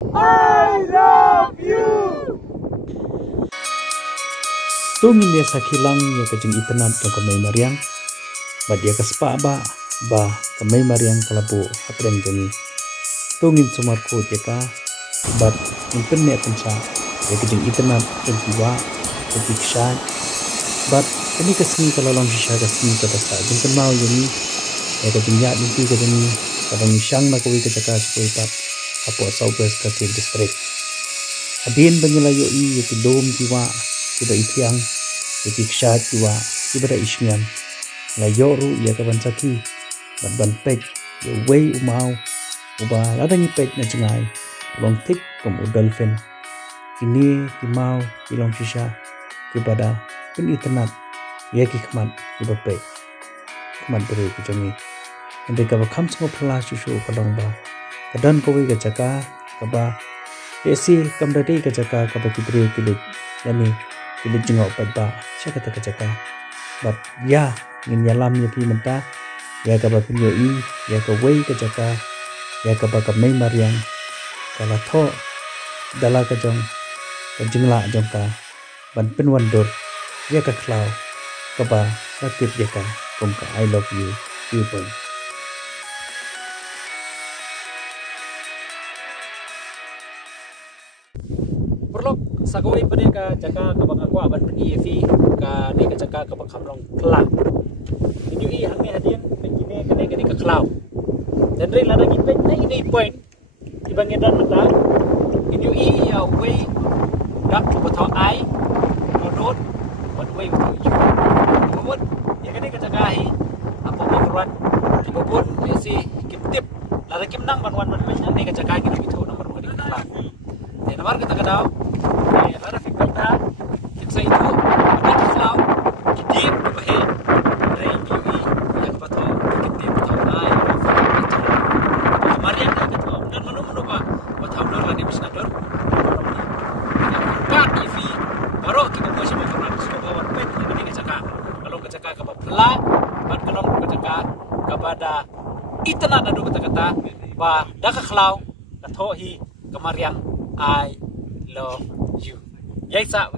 I love you. Tungin dia sakilang ya kajeng itenat no kamay Mariang. Ba dia kaspa ba kamay Mariang kalabu hapreng jongi. Tungin sumarko jaka bat mungkin ne pensa ya kajeng itenat jengkiwa kepikshan. Bat ini kesini kalau long sisa kesini kata sa jengken mau jongi ya kajeng ya mimpi kajeng kadang syang na kawi kajaka sepuipat apo Southwest Kasir District. Adin banyalayo ya kidom kiwa kiba itiang ipikshat kiwa kiba ismian ngayoru ya kabansaki ban pek ya way umau uba ladang ipek na jengay long tik kom udalfen kini kimau ilong sisa kibada pin itenat ya kikmat kiba pek kmat beri kujangi ande kaba kam semua pela susu kalong ba kadan kowe kajaka kaba esi kamdade kajaka kaba kibre kilit yani kilit jengok padba siya kata kajaka bat ya ngin yalam ya pi menta ya kaba pinyoi ya kawe kajaka ya kaba kamay Mariang kala tho dala kajong kajengla jongka ban pynwandur ya ka khlaw kaba ratip ya ka kumka I love you people. Perlok sakoi pada ka jaka ka bang aku aban pergi EV ka ni ka jaka ka bang kamrong khlaw. Ini i hang ni hadian begini kene kene ka khlaw. Dan rei lada kita ini point di bangedan mata. Ini i ya way dak beto ai modot what way to you. Kemudian ya kene ka jaka hi apa Mawkyrwat di bobon si kitip lada kim nang ban ni ka jaka kita bito nomor ka khlaw. Namar kita kadau ada fikirta kita itu ada khlaw kidip bahe rengi yang pato kidip pato nai Mariang dah kata dan menu ba patam dor la ni bisnador ba TV baru kita boleh Mawkyrwat sudah bawa pet ini kejaka kalau kejaka ke pela bat kalau kejaka kepada itenat adu kata-kata ba dak khlaw katho hi ke Mariang I love you. Yaisa